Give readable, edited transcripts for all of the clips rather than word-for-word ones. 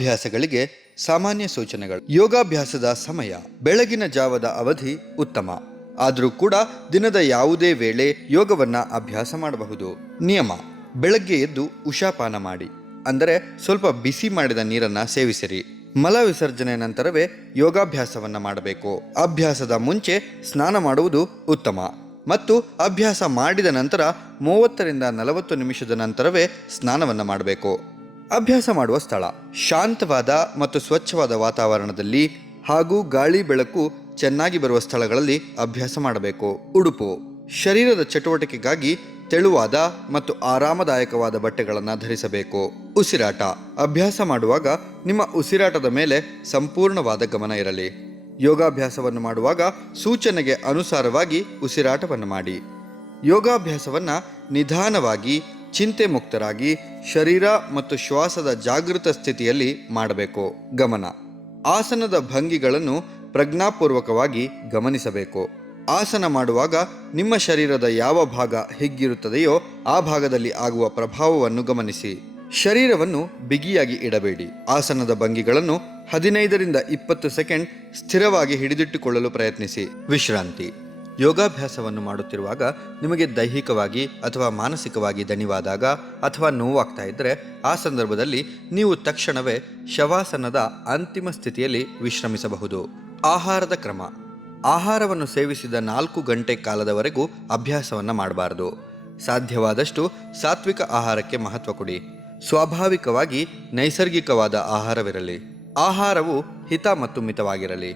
ಅಭ್ಯಾಸಗಳಿಗೆ ಸಾಮಾನ್ಯ ಸೂಚನೆಗಳು. ಯೋಗಾಭ್ಯಾಸದ ಸಮಯ: ಬೆಳಗಿನ ಜಾವದ ಅವಧಿ ಉತ್ತಮ. ಆದರೂ ಕೂಡ ದಿನದ ಯಾವುದೇ ವೇಳೆ ಯೋಗವನ್ನ ಅಭ್ಯಾಸ ಮಾಡಬಹುದು. ನಿಯಮ: ಬೆಳಗ್ಗೆ ಎದ್ದು ಉಷಾಪಾನ ಮಾಡಿ, ಅಂದರೆ ಸ್ವಲ್ಪ ಬಿಸಿ ಮಾಡಿದ ನೀರನ್ನ ಸೇವಿಸಿರಿ. ಮಲ ವಿಸರ್ಜನೆ ನಂತರವೇ ಯೋಗಾಭ್ಯಾಸವನ್ನ ಮಾಡಬೇಕು. ಅಭ್ಯಾಸದ ಮುಂಚೆ ಸ್ನಾನ ಮಾಡುವುದು ಉತ್ತಮ ಮತ್ತು ಅಭ್ಯಾಸ ಮಾಡಿದ ನಂತರ 30ರಿಂದ 40 ನಿಮಿಷದ ನಂತರವೇ ಸ್ನಾನವನ್ನು ಮಾಡಬೇಕು. ಅಭ್ಯಾಸ ಮಾಡುವ ಸ್ಥಳ: ಶಾಂತವಾದ ಮತ್ತು ಸ್ವಚ್ಛವಾದ ವಾತಾವರಣದಲ್ಲಿ ಹಾಗೂ ಗಾಳಿ ಬೆಳಕು ಚೆನ್ನಾಗಿ ಬರುವ ಸ್ಥಳಗಳಲ್ಲಿ ಅಭ್ಯಾಸ ಮಾಡಬೇಕು. ಉಡುಪು: ಶರೀರದ ಚಟುವಟಿಕೆಗಾಗಿ ತೆಳುವಾದ ಮತ್ತು ಆರಾಮದಾಯಕವಾದ ಬಟ್ಟೆಗಳನ್ನು ಧರಿಸಬೇಕು. ಉಸಿರಾಟ: ಅಭ್ಯಾಸ ಮಾಡುವಾಗ ನಿಮ್ಮ ಉಸಿರಾಟದ ಮೇಲೆ ಸಂಪೂರ್ಣವಾದ ಗಮನ ಇರಲಿ. ಯೋಗಾಭ್ಯಾಸವನ್ನು ಮಾಡುವಾಗ ಸೂಚನೆಗೆ ಅನುಸಾರವಾಗಿ ಉಸಿರಾಟವನ್ನು ಮಾಡಿ. ಯೋಗಾಭ್ಯಾಸವನ್ನು ನಿಧಾನವಾಗಿ, ಚಿಂತೆ ಮುಕ್ತರಾಗಿ, ಶರೀರ ಮತ್ತು ಶ್ವಾಸದ ಜಾಗೃತ ಸ್ಥಿತಿಯಲ್ಲಿ ಮಾಡಬೇಕು. ಗಮನ: ಆಸನದ ಭಂಗಿಗಳನ್ನು ಪ್ರಜ್ಞಾಪೂರ್ವಕವಾಗಿ ಗಮನಿಸಬೇಕು. ಆಸನ ಮಾಡುವಾಗ ನಿಮ್ಮ ಶರೀರದ ಯಾವ ಭಾಗ ಹಿಗ್ಗಿರುತ್ತದೆಯೋ ಆ ಭಾಗದಲ್ಲಿ ಆಗುವ ಪ್ರಭಾವವನ್ನು ಗಮನಿಸಿ. ಶರೀರವನ್ನು ಬಿಗಿಯಾಗಿ ಇಡಬೇಡಿ. ಆಸನದ ಭಂಗಿಗಳನ್ನು 15ರಿಂದ 20 ಸೆಕೆಂಡ್ ಸ್ಥಿರವಾಗಿ ಹಿಡಿದಿಟ್ಟುಕೊಳ್ಳಲು ಪ್ರಯತ್ನಿಸಿ. ವಿಶ್ರಾಂತಿ: ಯೋಗಾಭ್ಯಾಸವನ್ನು ಮಾಡುತ್ತಿರುವಾಗ ನಿಮಗೆ ದೈಹಿಕವಾಗಿ ಅಥವಾ ಮಾನಸಿಕವಾಗಿ ದಣಿವಾದಾಗ ಅಥವಾ ನೋವಾಗ್ತಾ ಇದ್ದರೆ ಆ ಸಂದರ್ಭದಲ್ಲಿ ನೀವು ತಕ್ಷಣವೇ ಶವಾಸನದ ಅಂತಿಮ ಸ್ಥಿತಿಯಲ್ಲಿ ವಿಶ್ರಮಿಸಬಹುದು. ಆಹಾರದ ಕ್ರಮ: ಆಹಾರವನ್ನು ಸೇವಿಸಿದ 4 ಗಂಟೆ ಕಾಲದವರೆಗೂ ಅಭ್ಯಾಸವನ್ನು ಮಾಡಬಾರದು. ಸಾಧ್ಯವಾದಷ್ಟು ಸಾತ್ವಿಕ ಆಹಾರಕ್ಕೆ ಮಹತ್ವ ಕೊಡಿ. ಸ್ವಾಭಾವಿಕವಾಗಿ ನೈಸರ್ಗಿಕವಾದ ಆಹಾರವಿರಲಿ. ಆಹಾರವು ಹಿತ ಮತ್ತು ಮಿತವಾಗಿರಲಿ.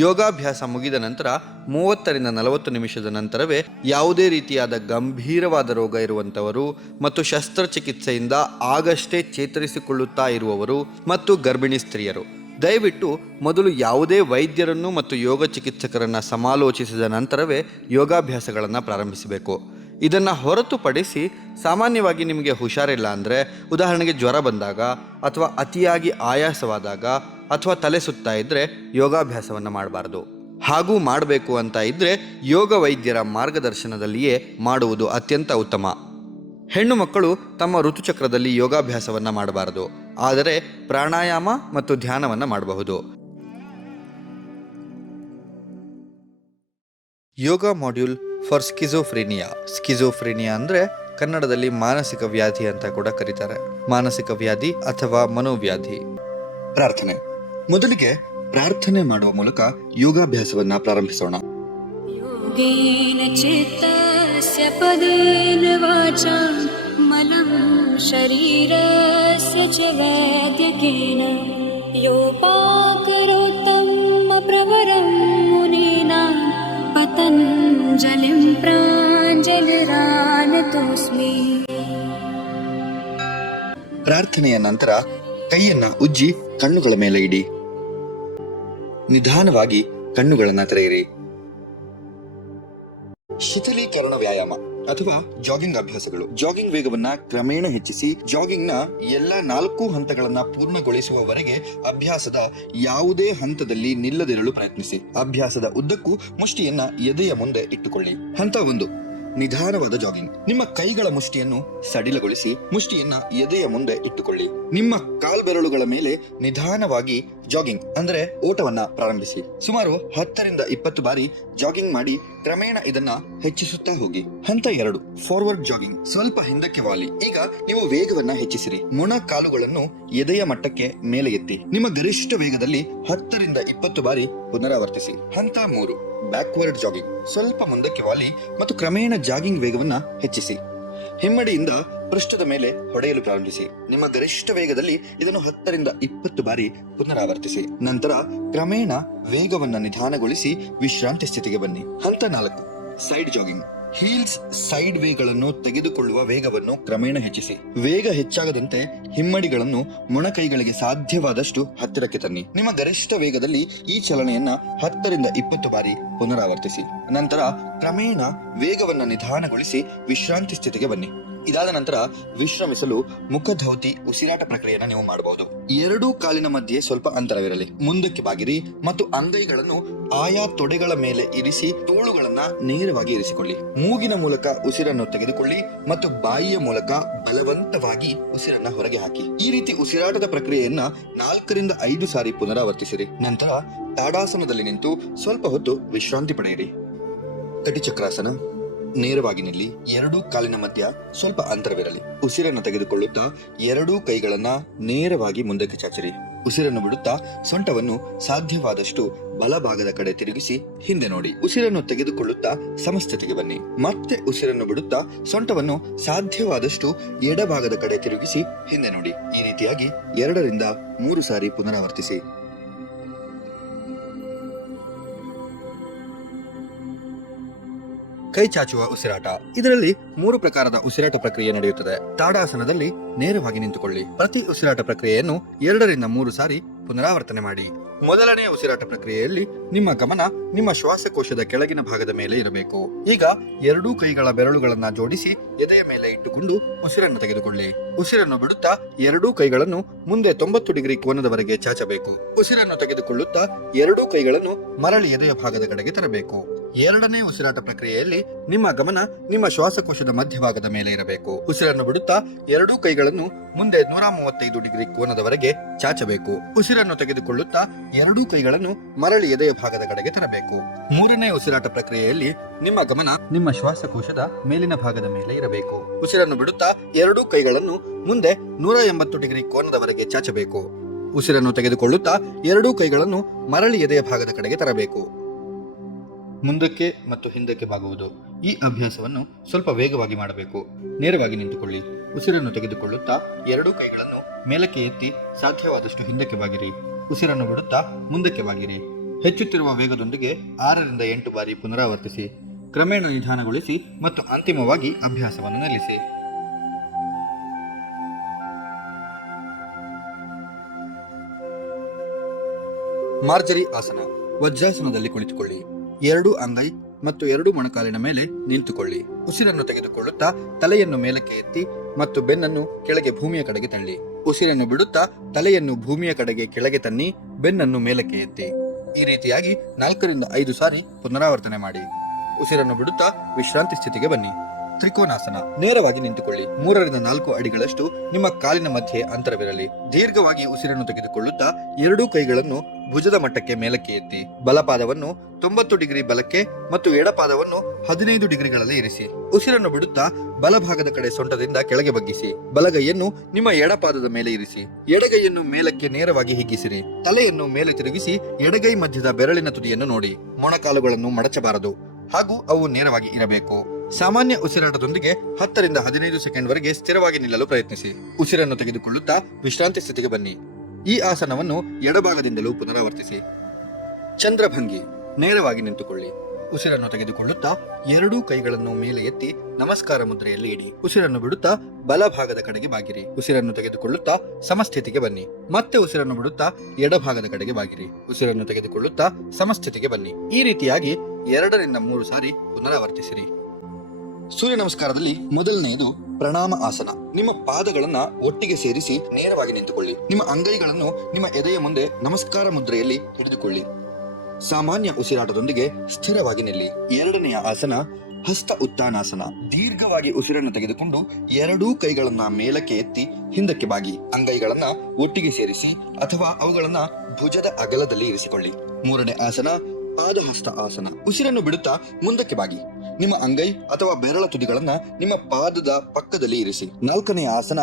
ಯೋಗಾಭ್ಯಾಸ ಮುಗಿದ ನಂತರ 30ರಿಂದ 40 ನಿಮಿಷದ ನಂತರವೇ ಯಾವುದೇ ರೀತಿಯಾದ ಗಂಭೀರವಾದ ರೋಗ ಇರುವಂಥವರು ಮತ್ತು ಶಸ್ತ್ರಚಿಕಿತ್ಸೆಯಿಂದ ಆಗಷ್ಟೇ ಚೇತರಿಸಿಕೊಳ್ಳುತ್ತಾ ಇರುವವರು ಮತ್ತು ಗರ್ಭಿಣಿ ಸ್ತ್ರೀಯರು ದಯವಿಟ್ಟು ಮೊದಲು ಯಾವುದೇ ವೈದ್ಯರನ್ನು ಮತ್ತು ಯೋಗ ಚಿಕಿತ್ಸಕರನ್ನು ಸಮಾಲೋಚಿಸಿದ ನಂತರವೇ ಯೋಗಾಭ್ಯಾಸಗಳನ್ನು ಪ್ರಾರಂಭಿಸಬೇಕು. ಇದನ್ನು ಹೊರತುಪಡಿಸಿ ಸಾಮಾನ್ಯವಾಗಿ ನಿಮಗೆ ಹುಷಾರಿಲ್ಲ ಅಂದರೆ, ಉದಾಹರಣೆಗೆ ಜ್ವರ ಬಂದಾಗ ಅಥವಾ ಅತಿಯಾಗಿ ಆಯಾಸವಾದಾಗ ಅಥವಾ ತಲೆ ಸುತ್ತಾ ಇದ್ದರೆ ಯೋಗಾಭ್ಯಾಸವನ್ನು ಮಾಡಬಾರ್ದು. ಹಾಗೂ ಮಾಡಬೇಕು ಅಂತ ಇದ್ದರೆ ಯೋಗ ವೈದ್ಯರ ಮಾರ್ಗದರ್ಶನದಲ್ಲಿಯೇ ಮಾಡುವುದು ಅತ್ಯಂತ ಉತ್ತಮ. ಹೆಣ್ಣು ಮಕ್ಕಳು ತಮ್ಮ ಋತುಚಕ್ರದಲ್ಲಿ ಯೋಗಾಭ್ಯಾಸವನ್ನು ಮಾಡಬಾರದು, ಆದರೆ ಪ್ರಾಣಾಯಾಮ ಮತ್ತು ಧ್ಯಾನವನ್ನು ಮಾಡಬಹುದು. ಯೋಗ ಮಾಡ್ಯೂಲ್ ಫಾರ್ ಸ್ಕಿಜೋಫ್ರೇನಿಯಾ. ಸ್ಕಿಜೋಫ್ರೇನಿಯಾ ಅಂದರೆ ಕನ್ನಡದಲ್ಲಿ ಮಾನಸಿಕ ವ್ಯಾಧಿ ಅಂತ ಕೂಡ ಕರೀತಾರೆ. ಮಾನಸಿಕ ವ್ಯಾಧಿ ಅಥವಾ ಮನೋವ್ಯಾಧಿ. ಪ್ರಾರ್ಥನೆ: ಮೊದಲಿಗೆ ಪ್ರಾರ್ಥನೆ ಮಾಡುವ ಮೂಲಕ ಯೋಗಾಭ್ಯಾಸವನ್ನ ಪ್ರಾರಂಭಿಸೋಣ. ಯೋಗೇನ ಚಿತ್ತಸ್ಯ ಪದೇನ ವಾಚಾ ಮನಃ ಶರೀರಸ್ಯ ಚ ವೈದ್ಯಕೇನ ಯೋಪಾಕರೋತ್ತಮ ಪ್ರವರಂ ಮುನೀನಾಂ ಪತಂಜಲಿಂ ಪ್ರಾಂಜಲಿರಾನತೋಸ್ಮಿ. ಪ್ರಾರ್ಥನೆಯ ನಂತರ ಕೈಯನ್ನ ಉಜ್ಜಿ ಕಣ್ಣುಗಳ ಮೇಲೆ ಇಡಿ. ನಿಧಾನವಾಗಿ ಕಣ್ಣುಗಳನ್ನು ತೆರೆಯಿರಿ. ಶಿಥಿಲೀಕರಣ ವ್ಯಾಯಾಮ ಅಥವಾ ಜಾಗಿಂಗ್ ಅಭ್ಯಾಸಗಳು. ಜಾಗಿಂಗ್ ವೇಗವನ್ನ ಕ್ರಮೇಣ ಹೆಚ್ಚಿಸಿ ಜಾಗಿಂಗ್ ನ ಎಲ್ಲ 4 ಹಂತಗಳನ್ನ ಪೂರ್ಣಗೊಳಿಸುವವರೆಗೆ ಅಭ್ಯಾಸದ ಯಾವುದೇ ಹಂತದಲ್ಲಿ ನಿಲ್ಲದಿರಲು ಪ್ರಯತ್ನಿಸಿ. ಅಭ್ಯಾಸದ ಉದ್ದಕ್ಕೂ ಮುಷ್ಟಿಯನ್ನ ಎದೆಯ ಮುಂದೆ ಇಟ್ಟುಕೊಳ್ಳಿ. ಹಂತ 1: ನಿಧಾನವಾದ ಜಾಗಿಂಗ್. ನಿಮ್ಮ ಕೈಗಳ ಮುಷ್ಟಿಯನ್ನು ಸಡಿಲಗೊಳಿಸಿ ಮುಷ್ಟಿಯನ್ನ ಎದೆಯ ಮುಂದೆ ಇಟ್ಟುಕೊಳ್ಳಿ. ನಿಮ್ಮ ಕಾಲ್ಬೆರಳುಗಳ ಮೇಲೆ ನಿಧಾನವಾಗಿ ಜಾಗಿಂಗ್ ಅಂದ್ರೆ ಓಟವನ್ನ ಪ್ರಾರಂಭಿಸಿ. ಸುಮಾರು 10ರಿಂದ 20 ಬಾರಿ ಜಾಗಿಂಗ್ ಮಾಡಿ ಕ್ರಮೇಣ ಇದನ್ನ ಹೆಚ್ಚಿಸುತ್ತಾ ಹೋಗಿ. ಹಂತ 2: ಫಾರ್ವರ್ಡ್ ಜಾಗಿಂಗ್. ಸ್ವಲ್ಪ ಹಿಂದಕ್ಕೆ ವಾಲಿ. ಈಗ ನೀವು ವೇಗವನ್ನ ಹೆಚ್ಚಿಸಿರಿ. ಮೊಣ ಕಾಲುಗಳನ್ನು ಎದೆಯ ಮಟ್ಟಕ್ಕೆ ಮೇಲೆ ಎತ್ತಿ ನಿಮ್ಮ ಗರಿಷ್ಠ ವೇಗದಲ್ಲಿ 10ರಿಂದ 20 ಬಾರಿ ಪುನರಾವರ್ತಿಸಿ. ಹಂತ 3: ಬ್ಯಾಕ್ವರ್ಡ್ ಜಾಗಿಂಗ್. ಸ್ವಲ್ಪ ಮುಂದಕ್ಕೆ ವಾಲಿ ಮತ್ತು ಕ್ರಮೇಣ ಜಾಗಿಂಗ್ ವೇಗವನ್ನ ಹೆಚ್ಚಿಸಿ. ಹಿಮ್ಮಡಿಯಿಂದ ಪೃಷ್ಠದ ಮೇಲೆ ಹೊಡೆಯಲು ಪ್ರಾರಂಭಿಸಿ. ನಿಮ್ಮ ಗರಿಷ್ಠ ವೇಗದಲ್ಲಿ ಇದನ್ನು 10ರಿಂದ 20 ಬಾರಿ ಪುನರಾವರ್ತಿಸಿ. ನಂತರ ಕ್ರಮೇಣ ವೇಗವನ್ನ ನಿಧಾನಗೊಳಿಸಿ ವಿಶ್ರಾಂತಿ ಸ್ಥಿತಿಗೆ ಬನ್ನಿ. ಹಂತ 4: ಸೈಡ್ ಜಾಗಿಂಗ್. ಹೀಲ್ಸ್ ಸೈಡ್ ವೇಗಳನ್ನು ತೆಗೆದುಕೊಳ್ಳುವ ವೇಗವನ್ನು ಕ್ರಮೇಣ ಹೆಚ್ಚಿಸಿ. ವೇಗ ಹೆಚ್ಚಾಗದಂತೆ ಹಿಮ್ಮಡಿಗಳನ್ನು ಮೊಣಕೈಗಳಿಗೆ ಸಾಧ್ಯವಾದಷ್ಟು ಹತ್ತಿರಕ್ಕೆ ತನ್ನಿ. ನಿಮ್ಮ ಗರಿಷ್ಠ ವೇಗದಲ್ಲಿ ಈ ಚಲನೆಯನ್ನ 10ರಿಂದ 20 ಬಾರಿ ಪುನರಾವರ್ತಿಸಿ. ನಂತರ ಕ್ರಮೇಣ ವೇಗವನ್ನ ನಿಧಾನಗೊಳಿಸಿ ವಿಶ್ರಾಂತಿ ಸ್ಥಿತಿಗೆ ಬನ್ನಿ. ಇದಾದ ನಂತರ ವಿಶ್ರಮಿಸಲು ಮುಖಧೌತಿ ಉಸಿರಾಟ ಪ್ರಕ್ರಿಯೆಯನ್ನು ನೀವು ಮಾಡಬಹುದು. ಎರಡೂ ಕಾಲಿನ ಮಧ್ಯೆ ಸ್ವಲ್ಪ ಅಂತರವಿರಲಿ. ಮುಂದಕ್ಕೆ ಬಾಗಿರಿ ಮತ್ತು ಅಂಗೈಗಳನ್ನು ಆಯಾ ತೊಡೆಗಳ ಮೇಲೆ ಇರಿಸಿ ತೋಳುಗಳನ್ನ ನೇರವಾಗಿ ಇರಿಸಿಕೊಳ್ಳಿ. ಮೂಗಿನ ಮೂಲಕ ಉಸಿರನ್ನು ತೆಗೆದುಕೊಳ್ಳಿ ಮತ್ತು ಬಾಯಿಯ ಮೂಲಕ ಬಲವಂತವಾಗಿ ಉಸಿರನ್ನ ಹೊರಗೆ ಹಾಕಿ. ಈ ರೀತಿ ಉಸಿರಾಟದ ಪ್ರಕ್ರಿಯೆಯನ್ನ 4 ರಿಂದ 5 ಸಾರಿ ಪುನರಾವರ್ತಿಸಿರಿ. ನಂತರ ತಾಡಾಸನದಲ್ಲಿ ನಿಂತು ಸ್ವಲ್ಪ ಹೊತ್ತು ವಿಶ್ರಾಂತಿ ಪಡೆಯಿರಿ. ಕಟಿಚಕ್ರಾಸನ. ನೇರವಾಗಿ ನಿಲ್ಲಿ. ಎರಡೂ ಕಾಲಿನ ಮಧ್ಯ ಸ್ವಲ್ಪ ಅಂತರವಿರಲಿ. ಉಸಿರನ್ನು ತೆಗೆದುಕೊಳ್ಳುತ್ತಾ ಎರಡೂ ಕೈಗಳನ್ನ ನೇರವಾಗಿ ಮುಂದಕ್ಕೆ ಚಾಚಿರಿ. ಉಸಿರನ್ನು ಬಿಡುತ್ತಾ ಸೊಂಟವನ್ನು ಸಾಧ್ಯವಾದಷ್ಟು ಬಲಭಾಗದ ಕಡೆ ತಿರುಗಿಸಿ ಹಿಂದೆ ನೋಡಿ. ಉಸಿರನ್ನು ತೆಗೆದುಕೊಳ್ಳುತ್ತಾ ಸಮಸ್ಥಿತಿಗೆ ಬನ್ನಿ. ಮತ್ತೆ ಉಸಿರನ್ನು ಬಿಡುತ್ತಾ ಸೊಂಟವನ್ನು ಸಾಧ್ಯವಾದಷ್ಟು ಎಡಭಾಗದ ಕಡೆ ತಿರುಗಿಸಿ ಹಿಂದೆ ನೋಡಿ. ಈ ರೀತಿಯಾಗಿ 2 ರಿಂದ 3 ಸಾರಿ ಪುನರಾವರ್ತಿಸಿ. ಕೈ ಚಾಚುವ ಉಸಿರಾಟ. ಇದರಲ್ಲಿ 3 ಪ್ರಕಾರದ ಉಸಿರಾಟ ಪ್ರಕ್ರಿಯೆ ನಡೆಯುತ್ತದೆ. ತಾಡಾಸನದಲ್ಲಿ ನೇರವಾಗಿ ನಿಂತುಕೊಳ್ಳಿ. ಪ್ರತಿ ಉಸಿರಾಟ ಪ್ರಕ್ರಿಯೆಯನ್ನು 2 ರಿಂದ 3 ಸಾರಿ ಪುನರಾವರ್ತನೆ ಮಾಡಿ. ಮೊದಲನೇ ಉಸಿರಾಟ ಪ್ರಕ್ರಿಯೆಯಲ್ಲಿ ನಿಮ್ಮ ಗಮನ ನಿಮ್ಮ ಶ್ವಾಸಕೋಶದ ಕೆಳಗಿನ ಭಾಗದ ಮೇಲೆ ಇರಬೇಕು. ಈಗ ಎರಡೂ ಕೈಗಳ ಬೆರಳುಗಳನ್ನ ಜೋಡಿಸಿ ಎದೆಯ ಮೇಲೆ ಇಟ್ಟುಕೊಂಡು ಉಸಿರನ್ನು ತೆಗೆದುಕೊಳ್ಳಿ. ಉಸಿರನ್ನು ಬಿಡುತ್ತಾ ಎರಡೂ ಕೈಗಳನ್ನು ಮುಂದೆ 90 ಡಿಗ್ರಿ ಕೋನದವರೆಗೆ ಚಾಚಬೇಕು. ಉಸಿರನ್ನು ತೆಗೆದುಕೊಳ್ಳುತ್ತಾ ಎರಡೂ ಕೈಗಳನ್ನು ಮರಳಿ ಎದೆಯ ಭಾಗದ ಕಡೆಗೆ ತರಬೇಕು. ಎರಡನೇ ಉಸಿರಾಟ ಪ್ರಕ್ರಿಯೆಯಲ್ಲಿ ನಿಮ್ಮ ಗಮನ ನಿಮ್ಮ ಶ್ವಾಸಕೋಶದ ಮಧ್ಯಭಾಗದ ಮೇಲೆ ಇರಬೇಕು. ಉಸಿರನ್ನು ಬಿಡುತ್ತಾ ಎರಡೂ ಕೈಗಳನ್ನು ಮುಂದೆ 135 ಡಿಗ್ರಿ ಕೋನದವರೆಗೆ ಚಾಚಬೇಕು. ಉಸಿರನ್ನು ತೆಗೆದುಕೊಳ್ಳುತ್ತಾ ಎರಡೂ ಕೈಗಳನ್ನು ಮರಳಿ ಎದೆಯ ಭಾಗದ ಕಡೆಗೆ ತರಬೇಕು. ಮೂರನೇ ಉಸಿರಾಟ ಪ್ರಕ್ರಿಯೆಯಲ್ಲಿ ನಿಮ್ಮ ಗಮನ ನಿಮ್ಮ ಶ್ವಾಸಕೋಶದ ಮೇಲಿನ ಭಾಗದ ಮೇಲೆ ಇರಬೇಕು. ಉಸಿರನ್ನು ಬಿಡುತ್ತಾ ಎರಡೂ ಕೈಗಳನ್ನು ಮುಂದೆ 180 ಡಿಗ್ರಿ ಕೋನದವರೆಗೆ ಚಾಚಬೇಕು. ಉಸಿರನ್ನು ತೆಗೆದುಕೊಳ್ಳುತ್ತಾ ಎರಡೂ ಕೈಗಳನ್ನು ಮರಳಿ ಎದೆಯ ಭಾಗದ ಕಡೆಗೆ ತರಬೇಕು. ಮುಂದಕ್ಕೆ ಮತ್ತು ಹಿಂದಕ್ಕೆ ಬಾಗುವುದು. ಈ ಅಭ್ಯಾಸವನ್ನು ಸ್ವಲ್ಪ ವೇಗವಾಗಿ ಮಾಡಬೇಕು. ನೇರವಾಗಿ ನಿಂತುಕೊಳ್ಳಿ. ಉಸಿರನ್ನು ತೆಗೆದುಕೊಳ್ಳುತ್ತಾ ಎರಡೂ ಕೈಗಳನ್ನು ಮೇಲಕ್ಕೆ ಎತ್ತಿ ಸಾಧ್ಯವಾದಷ್ಟು ಹಿಂದಕ್ಕೆ ಬಾಗಿರಿ. ಉಸಿರನ್ನು ಬಿಡುತ್ತಾ ಮುಂದಕ್ಕೆ ಬಾಗಿರಿ. ಹೆಚ್ಚುತ್ತಿರುವ ವೇಗದೊಂದಿಗೆ 6 ರಿಂದ 8 ಬಾರಿ ಪುನರಾವರ್ತಿಸಿ. ಕ್ರಮೇಣ ನಿಧಾನಗೊಳಿಸಿ ಮತ್ತು ಅಂತಿಮವಾಗಿ ಅಭ್ಯಾಸವನ್ನು ನಿಲ್ಲಿಸಿ. ಮಾರ್ಜರಿ ಆಸನ. ವಜ್ರಾಸನದಲ್ಲಿ ಕುಳಿತುಕೊಳ್ಳಿ. ಎರಡೂ ಅಂಗೈ ಮತ್ತು ಎರಡೂ ಮೊಣಕಾಲಿನ ಮೇಲೆ ನಿಂತುಕೊಳ್ಳಿ. ಉಸಿರನ್ನು ತೆಗೆದುಕೊಳ್ಳುತ್ತಾ ತಲೆಯನ್ನು ಮೇಲಕ್ಕೆ ಎತ್ತಿ ಮತ್ತು ಬೆನ್ನನ್ನು ಕೆಳಗೆ ಭೂಮಿಯ ಕಡೆಗೆ ತಳ್ಳಿ. ಉಸಿರನ್ನು ಬಿಡುತ್ತಾ ತಲೆಯನ್ನು ಭೂಮಿಯ ಕಡೆಗೆ ಕೆಳಗೆ ತನ್ನಿ, ಬೆನ್ನನ್ನು ಮೇಲಕ್ಕೆ ಎತ್ತಿ. ಈ ರೀತಿಯಾಗಿ 4 ರಿಂದ 5 ಸಾರಿ ಪುನರಾವರ್ತನೆ ಮಾಡಿ. ಉಸಿರನ್ನು ಬಿಡುತ್ತಾ ವಿಶ್ರಾಂತಿ ಸ್ಥಿತಿಗೆ ಬನ್ನಿ. ತ್ರಿಕೋನಾಸನ. ನೇರವಾಗಿ ನಿಂತುಕೊಳ್ಳಿ. 3 ರಿಂದ 4 ಅಡಿಗಳಷ್ಟು ನಿಮ್ಮ ಕಾಲಿನ ಮಧ್ಯೆ ಅಂತರವಿರಲಿ. ದೀರ್ಘವಾಗಿ ಉಸಿರನ್ನು ತೆಗೆದುಕೊಳ್ಳುತ್ತಾ ಎರಡೂ ಕೈಗಳನ್ನು ಭುಜದ ಮಟ್ಟಕ್ಕೆ ಮೇಲಕ್ಕೆ ಎತ್ತಿ. ಬಲಪಾದವನ್ನು 90 ಡಿಗ್ರಿ ಬಲಕ್ಕೆ ಮತ್ತು ಎಡಪಾದವನ್ನು 15 ಡಿಗ್ರಿಗಳಲ್ಲಿ ಇರಿಸಿ. ಉಸಿರನ್ನು ಬಿಡುತ್ತಾ ಬಲಭಾಗದ ಕಡೆ ಸೊಂಟದಿಂದ ಕೆಳಗೆ ಬಗ್ಗಿಸಿ. ಬಲಗೈಯನ್ನು ನಿಮ್ಮ ಎಡಪಾದದ ಮೇಲೆ ಇರಿಸಿ. ಎಡಗೈಯನ್ನು ಮೇಲಕ್ಕೆ ನೇರವಾಗಿ ಹಿಗ್ಗಿಸಿರಿ. ತಲೆಯನ್ನು ಮೇಲೆ ತಿರುಗಿಸಿ ಎಡಗೈ ಮಧ್ಯದ ಬೆರಳಿನ ತುದಿಯನ್ನು ನೋಡಿ. ಮೊಣಕಾಲುಗಳನ್ನು ಮಡಚಬಾರದು ಹಾಗೂ ಅವು ನೇರವಾಗಿ ಇರಬೇಕು. ಸಾಮಾನ್ಯ ಉಸಿರಾಟದೊಂದಿಗೆ 10 ರಿಂದ 15 ಸೆಕೆಂಡ್ ವರೆಗೆ ಸ್ಥಿರವಾಗಿ ನಿಲ್ಲಲು ಪ್ರಯತ್ನಿಸಿ. ಉಸಿರನ್ನು ತೆಗೆದುಕೊಳ್ಳುತ್ತಾ ವಿಶ್ರಾಂತಿ ಸ್ಥಿತಿಗೆ ಬನ್ನಿ. ಈ ಆಸನವನ್ನು ಎಡಭಾಗದಿಂದಲೂ ಪುನರಾವರ್ತಿಸಿ. ಚಂದ್ರಭಂಗಿ. ನೇರವಾಗಿ ನಿಂತುಕೊಳ್ಳಿ. ಉಸಿರನ್ನು ತೆಗೆದುಕೊಳ್ಳುತ್ತಾ ಎರಡೂ ಕೈಗಳನ್ನು ಮೇಲೆ ಎತ್ತಿ ನಮಸ್ಕಾರ ಮುದ್ರೆಯಲ್ಲಿ ಇಡಿ. ಉಸಿರನ್ನು ಬಿಡುತ್ತಾ ಬಲಭಾಗದ ಕಡೆಗೆ ಬಾಗಿರಿ. ಉಸಿರನ್ನು ತೆಗೆದುಕೊಳ್ಳುತ್ತಾ ಸಮಸ್ಥಿತಿಗೆ ಬನ್ನಿ. ಮತ್ತೆ ಉಸಿರನ್ನು ಬಿಡುತ್ತಾ ಎಡಭಾಗದ ಕಡೆಗೆ ಬಾಗಿರಿ. ಉಸಿರನ್ನು ತೆಗೆದುಕೊಳ್ಳುತ್ತಾ ಸಮಸ್ಥಿತಿಗೆ ಬನ್ನಿ. ಈ ರೀತಿಯಾಗಿ 2 ರಿಂದ 3 ಸಾರಿ ಪುನರಾವರ್ತಿಸಿರಿ. ಸೂರ್ಯ ನಮಸ್ಕಾರದಲ್ಲಿ ಮೊದಲನೆಯದು ಪ್ರಣಾಮ ಆಸನ. ನಿಮ್ಮ ಪಾದಗಳನ್ನ ಒಟ್ಟಿಗೆ ಸೇರಿಸಿ ನೇರವಾಗಿ ನಿಂತುಕೊಳ್ಳಿ. ನಿಮ್ಮ ಅಂಗೈಗಳನ್ನು ನಿಮ್ಮ ಎದೆಯ ಮುಂದೆ ನಮಸ್ಕಾರ ಮುದ್ರೆಯಲ್ಲಿ ಹಿಡಿದುಕೊಳ್ಳಿ. ಸಾಮಾನ್ಯ ಉಸಿರಾಟದೊಂದಿಗೆ ಸ್ಥಿರವಾಗಿ ನಿಲ್ಲಿ. ಎರಡನೆಯ ಆಸನ ಹಸ್ತ ಉತ್ತಾನಾಸನ. ದೀರ್ಘವಾಗಿ ಉಸಿರನ್ನು ತೆಗೆದುಕೊಂಡು ಎರಡೂ ಕೈಗಳನ್ನ ಮೇಲಕ್ಕೆ ಎತ್ತಿ ಹಿಂದಕ್ಕೆ ಬಾಗಿ. ಅಂಗೈಗಳನ್ನ ಒಟ್ಟಿಗೆ ಸೇರಿಸಿ ಅಥವಾ ಅವುಗಳನ್ನ ಭುಜದ ಅಗಲದಲ್ಲಿ ಇರಿಸಿಕೊಳ್ಳಿ. ಮೂರನೇ ಆಸನ ಪಾದಹಸ್ತ ಆಸನ. ಉಸಿರನ್ನು ಬಿಡುತ್ತಾ ಮುಂದಕ್ಕೆ ಬಾಗಿ. ನಿಮ್ಮ ಅಂಗೈ ಅಥವಾ ಬೆರಳ ತುದಿಗಳನ್ನ ನಿಮ್ಮ ಪಾದದ ಪಕ್ಕದಲ್ಲಿ ಇರಿಸಿ. ನಾಲ್ಕನೆಯ ಆಸನ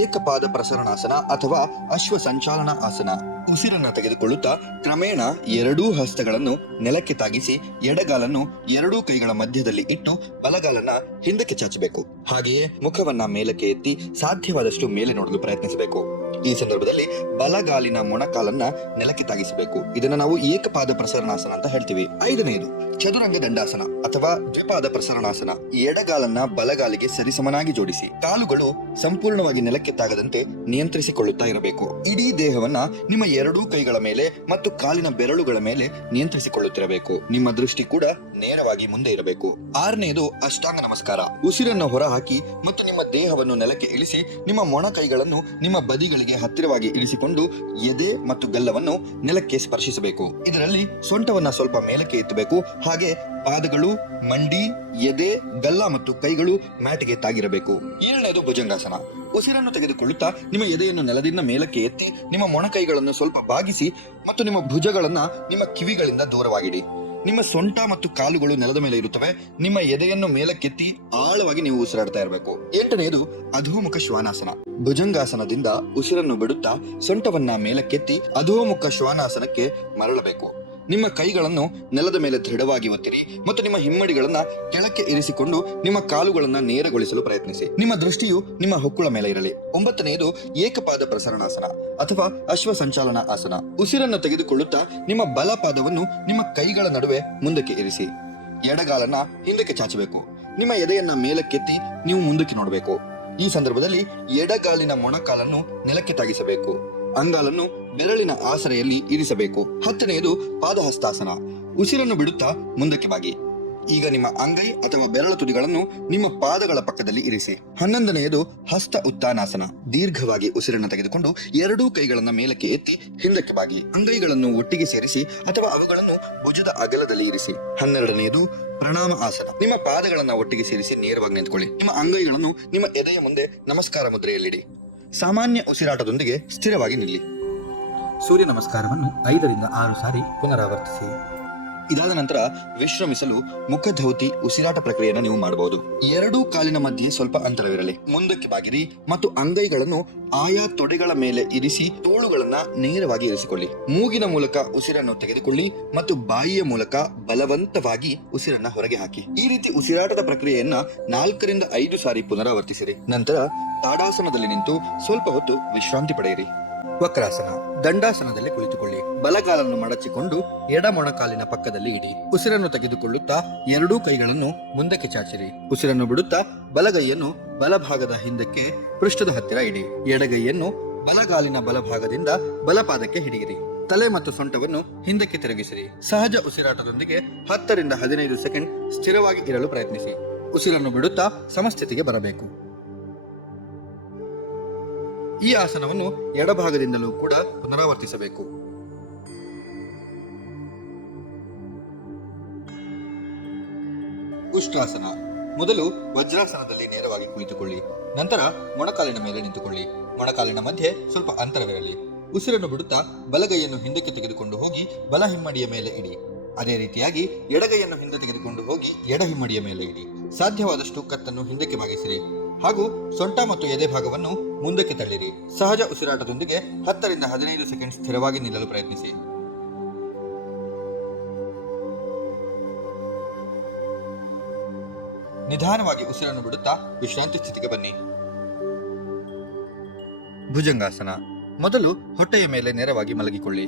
ಏಕಪಾದ ಪ್ರಸರಣಾಸನ ಅಥವಾ ಅಶ್ವ ಸಂಚಾಲನ ಆಸನ. ಉಸಿರನ್ನ ತೆಗೆದುಕೊಳ್ಳುತ್ತಾ ಕ್ರಮೇಣ ಎರಡೂ ಹಸ್ತಗಳನ್ನು ನೆಲಕ್ಕೆ ತಾಗಿಸಿ ಎಡಗಾಲನ್ನು ಎರಡೂ ಕೈಗಳ ಮಧ್ಯದಲ್ಲಿ ಇಟ್ಟು ಬಲಗಾಲನ್ನ ಹಿಂದಕ್ಕೆ ಚಾಚಬೇಕು. ಹಾಗೆಯೇ ಮುಖವನ್ನ ಮೇಲಕ್ಕೆ ಎತ್ತಿ ಸಾಧ್ಯವಾದಷ್ಟು ಮೇಲೆ ನೋಡಲು ಪ್ರಯತ್ನಿಸಬೇಕು. ಈ ಸಂದರ್ಭದಲ್ಲಿ ಬಲಗಾಲಿನ ಮೊಣಕಾಲನ್ನ ನೆಲಕ್ಕೆ ತಾಗಿಸಬೇಕು. ಇದನ್ನ ನಾವು ಏಕಪಾದ ಪ್ರಸರಣಾಸನ ಅಂತ ಹೇಳ್ತೀವಿ. 5ನೇದು ಚದುರಂಗ ದಂಡಾಸನ ಅಥವಾ ದ್ವಿಪಾದ ಪ್ರಸರಣಾಸನ. ಎಡಗಾಲನ್ನ ಬಲಗಾಲಿಗೆ ಸರಿಸಮನಾಗಿ ಜೋಡಿಸಿ ಕಾಲುಗಳು ಸಂಪೂರ್ಣವಾಗಿ ನೆಲಕ್ಕೆ ತಾಗದಂತೆ ನಿಯಂತ್ರಿಸಿಕೊಳ್ಳುತ್ತಾ ಇರಬೇಕು. ಇಡೀ ದೇಹವನ್ನ ನಿಮ್ಮ ಎರಡೂ ಕೈಗಳ ಮೇಲೆ ಮತ್ತು ಕಾಲಿನ ಬೆರಳುಗಳ ಮೇಲೆ ನಿಯಂತ್ರಿಸಿಕೊಳ್ಳುತ್ತಿರಬೇಕು. ನಿಮ್ಮ ದೃಷ್ಟಿ ಕೂಡ ನೇರವಾಗಿ ಮುಂದೆ ಇರಬೇಕು. 6ನೇದು ಅಷ್ಟಾಂಗ ನಮಸ್ಕಾರ. ಉಸಿರನ್ನು ಹೊರಹಾಕಿ ಮತ್ತು ನಿಮ್ಮ ದೇಹವನ್ನು ನೆಲಕ್ಕೆ ಇಳಿಸಿ ನಿಮ್ಮ ಮೊಣ ಕೈಗಳನ್ನು ನಿಮ್ಮ ಬದಿಗಳಿಗೆ ಹತ್ತಿರವಾಗಿ ಇಳಿಸಿಕೊಂಡು ಎದೆ ಮತ್ತು ಗಲ್ಲವನ್ನು ನೆಲಕ್ಕೆ ಸ್ಪರ್ಶಿಸಬೇಕು. ಇದರಲ್ಲಿ ಸೊಂಟವನ್ನ ಸ್ವಲ್ಪ ಮೇಲಕ್ಕೆ ಎತ್ತಬೇಕು. ಹಾಗೆ ಪಾದಗಳು, ಮಂಡಿ, ಎದೆ, ಗಲ್ಲ ಮತ್ತು ಕೈಗಳು ಮ್ಯಾಟ್ಗೆ ತಾಗಿರಬೇಕು. 7ನೇದು ಭುಜಂಗಾಸನ. ಉಸಿರನ್ನು ತೆಗೆದುಕೊಳ್ಳುತ್ತಾ ನಿಮ್ಮ ಎದೆಯನ್ನು ನೆಲದಿಂದ ಮೇಲಕ್ಕೆ ಎತ್ತಿ ನಿಮ್ಮ ಮೊಣಕೈಗಳನ್ನು ಸ್ವಲ್ಪ ಬಾಗಿಸಿ ಮತ್ತು ನಿಮ್ಮ ಭುಜಗಳನ್ನ ನಿಮ್ಮ ಕಿವಿಗಳಿಂದ ದೂರವಾಗಿಡಿ. ನಿಮ್ಮ ಸೊಂಟ ಮತ್ತು ಕಾಲುಗಳು ನೆಲದ ಮೇಲೆ ಇರುತ್ತವೆ. ನಿಮ್ಮ ಎದೆಯನ್ನು ಮೇಲಕ್ಕೆತ್ತಿ ಆಳವಾಗಿ ನೀವು ಉಸಿರಾಡ್ತಾ ಇರಬೇಕು. 8ನೇದು ಅಧೋಮುಖ ಶ್ವಾನಾಸನ. ಭುಜಂಗಾಸನದಿಂದ ಉಸಿರನ್ನು ಬಿಡುತ್ತಾ ಸೊಂಟವನ್ನ ಮೇಲಕ್ಕೆತ್ತಿ ಅಧೋಮುಖ ಶ್ವಾನಾಸನಕ್ಕೆ ಮರಳಬೇಕು. ನಿಮ್ಮ ಕೈಗಳನ್ನು ನೆಲದ ಮೇಲೆ ದೃಢವಾಗಿ ಒತ್ತಿರಿ ಮತ್ತು ನಿಮ್ಮ ಹಿಮ್ಮಡಿಗಳನ್ನ ಕೆಳಕ್ಕೆ ಇರಿಸಿಕೊಂಡು ನಿಮ್ಮ ಕಾಲುಗಳನ್ನ ನೇರಗೊಳಿಸಲು ಪ್ರಯತ್ನಿಸಿ. ನಿಮ್ಮ ದೃಷ್ಟಿಯು ನಿಮ್ಮ ಹೊಕ್ಕುಳ ಮೇಲೆ ಇರಲಿ. 9ನೇದು ಏಕಪಾದ ಪ್ರಸರಣಾಸನ ಅಥವಾ ಅಶ್ವ ಸಂಚಾಲನ ಆಸನ. ಉಸಿರನ್ನು ತೆಗೆದುಕೊಳ್ಳುತ್ತಾ ನಿಮ್ಮ ಬಲ ಪಾದವನ್ನು ನಿಮ್ಮ ಕೈಗಳ ನಡುವೆ ಮುಂದಕ್ಕೆ ಇರಿಸಿ. ಎಡಗಾಲನ್ನ ಹಿಂದಕ್ಕೆ ಚಾಚಬೇಕು. ನಿಮ್ಮ ಎದೆಯನ್ನ ಮೇಲಕ್ಕೆತ್ತಿ ನೀವು ಮುಂದಕ್ಕೆ ನೋಡಬೇಕು. ಈ ಸಂದರ್ಭದಲ್ಲಿ ಎಡಗಾಲಿನ ಮೊಣಕಾಲನ್ನು ನೆಲಕ್ಕೆ ತಾಗಿಸಬೇಕು. ಅಂಗಾಲನ್ನು ಬೆರಳಿನ ಆಸರೆಯಲ್ಲಿ ಇರಿಸಬೇಕು. 10ನೇದು ಪಾದಹಸ್ತಾಸನ. ಉಸಿರನ್ನು ಬಿಡುತ್ತಾ ಮುಂದಕ್ಕೆ ಬಾಗಿ. ಈಗ ನಿಮ್ಮ ಅಂಗೈ ಅಥವಾ ಬೆರಳ ತುದಿಗಳನ್ನು ನಿಮ್ಮ ಪಾದಗಳ ಪಕ್ಕದಲ್ಲಿ ಇರಿಸಿ. 11ನೇದು ಹಸ್ತ ಉತ್ತಾನಾಸನ. ದೀರ್ಘವಾಗಿ ಉಸಿರನ್ನು ತೆಗೆದುಕೊಂಡು ಎರಡೂ ಕೈಗಳನ್ನ ಮೇಲಕ್ಕೆ ಎತ್ತಿ ಹಿಂದಕ್ಕೆ ಬಾಗಿ. ಅಂಗೈಗಳನ್ನು ಒಟ್ಟಿಗೆ ಸೇರಿಸಿ ಅಥವಾ ಅವುಗಳನ್ನು ಭುಜದ ಅಗಲದಲ್ಲಿ ಇರಿಸಿ. 12ನೇದು ಪ್ರಣಾಮ ಆಸನ. ನಿಮ್ಮ ಪಾದಗಳನ್ನ ಒಟ್ಟಿಗೆ ಸೇರಿಸಿ ನೇರವಾಗಿ ನಿಂತುಕೊಳ್ಳಿ. ನಿಮ್ಮ ಅಂಗೈಗಳನ್ನು ನಿಮ್ಮ ಎದೆಯ ಮುಂದೆ ನಮಸ್ಕಾರ ಮುದ್ರೆಯಲ್ಲಿಡಿ. ಸಾಮಾನ್ಯ ಉಸಿರಾಟದೊಂದಿಗೆ ಸ್ಥಿರವಾಗಿ ನಿಲ್ಲಿ. ಸೂರ್ಯ ನಮಸ್ಕಾರವನ್ನು 5ರಿಂದ 6 ಸಾರಿ ಪುನರಾವರ್ತಿಸಿ. ಇದಾದ ನಂತರ ವಿಶ್ರಮಿಸಲು ಮುಖಧೌತಿ ಉಸಿರಾಟ ಪ್ರಕ್ರಿಯೆಯನ್ನು ನೀವು ಮಾಡಬಹುದು. ಎರಡೂ ಕಾಲಿನ ಮಧ್ಯೆ ಸ್ವಲ್ಪ ಅಂತರವಿರಲಿ. ಮುಂದಕ್ಕೆ ಬಾಗಿರಿ ಮತ್ತು ಅಂಗೈಗಳನ್ನು ಆಯಾ ತೊಡೆಗಳ ಮೇಲೆ ಇರಿಸಿ ತೋಳುಗಳನ್ನ ನೇರವಾಗಿ ಇರಿಸಿಕೊಳ್ಳಿ. ಮೂಗಿನ ಮೂಲಕ ಉಸಿರನ್ನು ತೆಗೆದುಕೊಳ್ಳಿ ಮತ್ತು ಬಾಯಿಯ ಮೂಲಕ ಬಲವಂತವಾಗಿ ಉಸಿರನ್ನ ಹೊರಗೆ ಹಾಕಿ. ಈ ರೀತಿ ಉಸಿರಾಟದ ಪ್ರಕ್ರಿಯೆಯನ್ನ 4ರಿಂದ 5 ಸಾರಿ ಪುನರಾವರ್ತಿಸಿರಿ. ನಂತರ ತಾಡಾಸನದಲ್ಲಿ ನಿಂತು ಸ್ವಲ್ಪ ಹೊತ್ತು ವಿಶ್ರಾಂತಿ ಪಡೆಯಿರಿ. ವಕ್ರಾಸನ. ದಂಡಾಸನದಲ್ಲಿ ಕುಳಿತುಕೊಳ್ಳಿ. ಬಲಗಾಲನ್ನು ಮಡಚಿಕೊಂಡು ಎಡ ಮೊಣಕಾಲಿನ ಪಕ್ಕದಲ್ಲಿ ಇಡಿ. ಉಸಿರನ್ನು ತೆಗೆದುಕೊಳ್ಳುತ್ತಾ ಎರಡೂ ಕೈಗಳನ್ನು ಮುಂದಕ್ಕೆ ಚಾಚಿರಿ. ಉಸಿರನ್ನು ಬಿಡುತ್ತಾ ಬಲಗೈಯನ್ನು ಬಲಭಾಗದ ಹಿಂದಕ್ಕೆ ಪೃಷ್ಠದ ಹತ್ತಿರ ಇಡಿ. ಎಡಗೈಯನ್ನು ಬಲಗಾಲಿನ ಬಲಭಾಗದಿಂದ ಬಲಪಾದಕ್ಕೆ ಹಿಡಿಯಿರಿ. ತಲೆ ಮತ್ತು ಸೊಂಟವನ್ನು ಹಿಂದಕ್ಕೆ ತಿರುಗಿಸಿರಿ. ಸಹಜ ಉಸಿರಾಟದೊಂದಿಗೆ 10ರಿಂದ 15 ಸೆಕೆಂಡ್ ಸ್ಥಿರವಾಗಿ ಇರಲು ಪ್ರಯತ್ನಿಸಿ. ಉಸಿರನ್ನು ಬಿಡುತ್ತಾ ಸಮಸ್ಥಿತಿಗೆ ಬರಬೇಕು. ಈ ಆಸನವನ್ನು ಎಡಭಾಗದಿಂದಲೂ ಕೂಡ ಪುನರಾವರ್ತಿಸಬೇಕು. ಉಷ್ಟ್ರಾಸನ. ಮೊದಲು ವಜ್ರಾಸನದಲ್ಲಿ ನೇರವಾಗಿ ಕುಳಿತುಕೊಳ್ಳಿ. ನಂತರ ಮೊಣಕಾಲಿನ ಮೇಲೆ ನಿಂತುಕೊಳ್ಳಿ. ಮೊಣಕಾಲಿನ ಮಧ್ಯೆ ಸ್ವಲ್ಪ ಅಂತರವಿರಲಿ. ಉಸಿರನ್ನು ಬಿಡುತ್ತಾ ಬಲಗೈಯನ್ನು ಹಿಂದಕ್ಕೆ ತೆಗೆದುಕೊಂಡು ಹೋಗಿ ಬಲ ಹಿಮ್ಮಡಿಯ ಮೇಲೆ ಇಡಿ. ಅದೇ ರೀತಿಯಾಗಿ ಎಡಗೈಯನ್ನು ಹಿಂದೆ ತೆಗೆದುಕೊಂಡು ಹೋಗಿ ಎಡ ಹಿಮ್ಮಡಿಯ ಮೇಲೆ ಇಡಿ. ಸಾಧ್ಯವಾದಷ್ಟು ಕತ್ತನ್ನು ಹಿಂದಕ್ಕೆ ಬಾಗಿಸಿರಿ ಹಾಗೂ ಸೊಂಟ ಮತ್ತು ಎದೆ ಭಾಗವನ್ನು ಮುಂದಕ್ಕೆ ತಳ್ಳಿರಿ. ಸಹಜ ಉಸಿರಾಟದೊಂದಿಗೆ 10ರಿಂದ 15 ಸೆಕೆಂಡ್ ಸ್ಥಿರವಾಗಿ ನಿಲ್ಲಲು ಪ್ರಯತ್ನಿಸಿ. ನಿಧಾನವಾಗಿ ಉಸಿರನ್ನು ಬಿಡುತ್ತಾ ವಿಶ್ರಾಂತಿ ಸ್ಥಿತಿಗೆ ಬನ್ನಿ. ಭುಜಂಗಾಸನ. ಮೊದಲು ಹೊಟ್ಟೆಯ ಮೇಲೆ ನೇರವಾಗಿ ಮಲಗಿಕೊಳ್ಳಿ.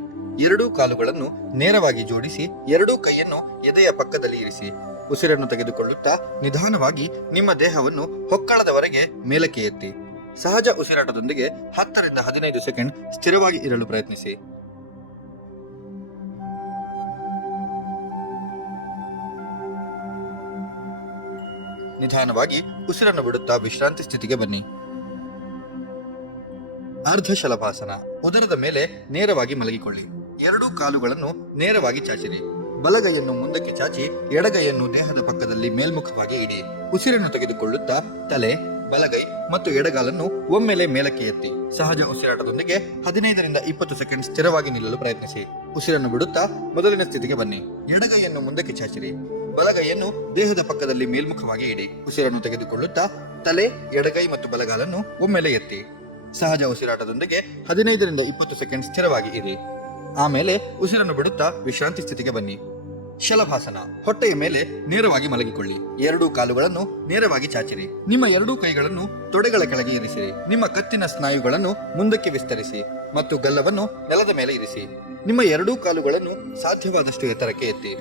ಎರಡೂ ಕಾಲುಗಳನ್ನು ನೇರವಾಗಿ ಜೋಡಿಸಿ ಎರಡೂ ಕೈಯನ್ನು ಎದೆಯ ಪಕ್ಕದಲ್ಲಿ ಇರಿಸಿ. ಉಸಿರನ್ನು ತೆಗೆದುಕೊಳ್ಳುತ್ತಾ ನಿಧಾನವಾಗಿ ನಿಮ್ಮ ದೇಹವನ್ನು ಹೊಕ್ಕಳದವರೆಗೆ ಮೇಲಕ್ಕೆ ಎತ್ತಿ. ಸಹಜ ಉಸಿರಾಟದೊಂದಿಗೆ 10ರಿಂದ 15 ಸೆಕೆಂಡ್ ಸ್ಥಿರವಾಗಿ ಇರಲು ಪ್ರಯತ್ನಿಸಿ. ನಿಧಾನವಾಗಿ ಉಸಿರನ್ನು ಬಿಡುತ್ತಾ ವಿಶ್ರಾಂತಿ ಸ್ಥಿತಿಗೆ ಬನ್ನಿ. ಅರ್ಧ ಶಲಭಾಸನ. ಉದರದ ಮೇಲೆ ನೇರವಾಗಿ ಮಲಗಿಕೊಳ್ಳಿ. ಎರಡೂ ಕಾಲುಗಳನ್ನು ನೇರವಾಗಿ ಚಾಚಿರಿ. ಬಲಗೈಯನ್ನು ಮುಂದಕ್ಕೆ ಚಾಚಿ ಎಡಗೈಯನ್ನು ದೇಹದ ಪಕ್ಕದಲ್ಲಿ ಮೇಲ್ಮುಖವಾಗಿ ಇಡಿ. ಉಸಿರನ್ನು ತೆಗೆದುಕೊಳ್ಳುತ್ತಾ ತಲೆ, ಬಲಗೈ ಮತ್ತು ಎಡಗಾಲನ್ನು ಒಮ್ಮೆಲೆ ಮೇಲಕ್ಕೆ ಎತ್ತಿ. ಸಹಜ ಉಸಿರಾಟದೊಂದಿಗೆ 15ರಿಂದ 20 ಸೆಕೆಂಡ್ ಸ್ಥಿರವಾಗಿ ನಿಲ್ಲಲು ಪ್ರಯತ್ನಿಸಿ. ಉಸಿರನ್ನು ಬಿಡುತ್ತಾ ಮೊದಲಿನ ಸ್ಥಿತಿಗೆ ಬನ್ನಿ. ಎಡಗೈಯನ್ನು ಮುಂದಕ್ಕೆ ಚಾಚಿರಿ. ಬಲಗೈಯನ್ನು ದೇಹದ ಪಕ್ಕದಲ್ಲಿ ಮೇಲ್ಮುಖವಾಗಿ ಇಡಿ. ಉಸಿರನ್ನು ತೆಗೆದುಕೊಳ್ಳುತ್ತಾ ತಲೆ, ಎಡಗೈ ಮತ್ತು ಬಲಗಾಲನ್ನು ಒಮ್ಮೆಲೆ ಎತ್ತಿ. ಸಹಜ ಉಸಿರಾಟದೊಂದಿಗೆ 15ರಿಂದ 20 ಸೆಕೆಂಡ್ ಸ್ಥಿರವಾಗಿ ಇರಿ. ಆಮೇಲೆ ಉಸಿರನ್ನು ಬಿಡುತ್ತಾ ವಿಶ್ರಾಂತಿ ಸ್ಥಿತಿಗೆ ಬನ್ನಿ. ಶಲಭಾಸನ. ಹೊಟ್ಟೆಯ ಮೇಲೆ ನೇರವಾಗಿ ಮಲಗಿಕೊಳ್ಳಿ. ಎರಡೂ ಕಾಲುಗಳನ್ನು ನೇರವಾಗಿ ಚಾಚಿರಿ. ನಿಮ್ಮ ಎರಡೂ ಕೈಗಳನ್ನು ತೊಡೆಗಳ ಕೆಳಗೆ ಇರಿಸಿರಿ. ನಿಮ್ಮ ಕತ್ತಿನ ಸ್ನಾಯುಗಳನ್ನು ಮುಂದಕ್ಕೆ ವಿಸ್ತರಿಸಿ ಮತ್ತು ಗಲ್ಲವನ್ನು ನೆಲದ ಮೇಲೆ ಇರಿಸಿ. ನಿಮ್ಮ ಎರಡೂ ಕಾಲುಗಳನ್ನು ಸಾಧ್ಯವಾದಷ್ಟು ಎತ್ತರಕ್ಕೆ ಎತ್ತಿ.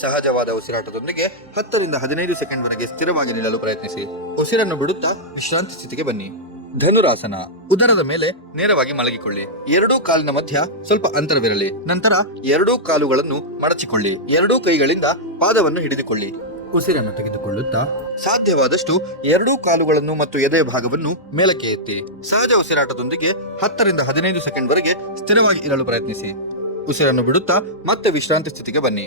ಸಹಜವಾದ ಉಸಿರಾಟದೊಂದಿಗೆ 10 ರಿಂದ 15 ಸೆಕೆಂಡ್ ವರೆಗೆ ಸ್ಥಿರವಾಗಿ ನಿಲ್ಲಲು ಪ್ರಯತ್ನಿಸಿ. ಉಸಿರನ್ನು ಬಿಡುತ್ತಾ ವಿಶ್ರಾಂತಿ ಸ್ಥಿತಿಗೆ ಬನ್ನಿ. ಧನುರಾಸನ. ಉದರದ ಮೇಲೆ ನೇರವಾಗಿ ಮಲಗಿಕೊಳ್ಳಿ. ಎರಡೂ ಕಾಲಿನ ಮಧ್ಯ ಸ್ವಲ್ಪ ಅಂತರವಿರಲಿ. ನಂತರ ಎರಡೂ ಕಾಲುಗಳನ್ನು ಮಡಚಿಕೊಳ್ಳಿ. ಎರಡೂ ಕೈಗಳಿಂದ ಪಾದವನ್ನು ಹಿಡಿದುಕೊಳ್ಳಿ. ಉಸಿರನ್ನು ತೆಗೆದುಕೊಳ್ಳುತ್ತಾ ಸಾಧ್ಯವಾದಷ್ಟು ಎರಡೂ ಕಾಲುಗಳನ್ನು ಮತ್ತು ಎದೆಯ ಭಾಗವನ್ನು ಮೇಲಕ್ಕೆ ಎತ್ತಿ. ಸಹಜ ಉಸಿರಾಟದೊಂದಿಗೆ 10 ರಿಂದ 15 ಸೆಕೆಂಡ್ ವರೆಗೆ ಸ್ಥಿರವಾಗಿ ಇರಲು ಪ್ರಯತ್ನಿಸಿ. ಉಸಿರನ್ನು ಬಿಡುತ್ತಾ ಮತ್ತೆ ವಿಶ್ರಾಂತಿ ಸ್ಥಿತಿಗೆ ಬನ್ನಿ.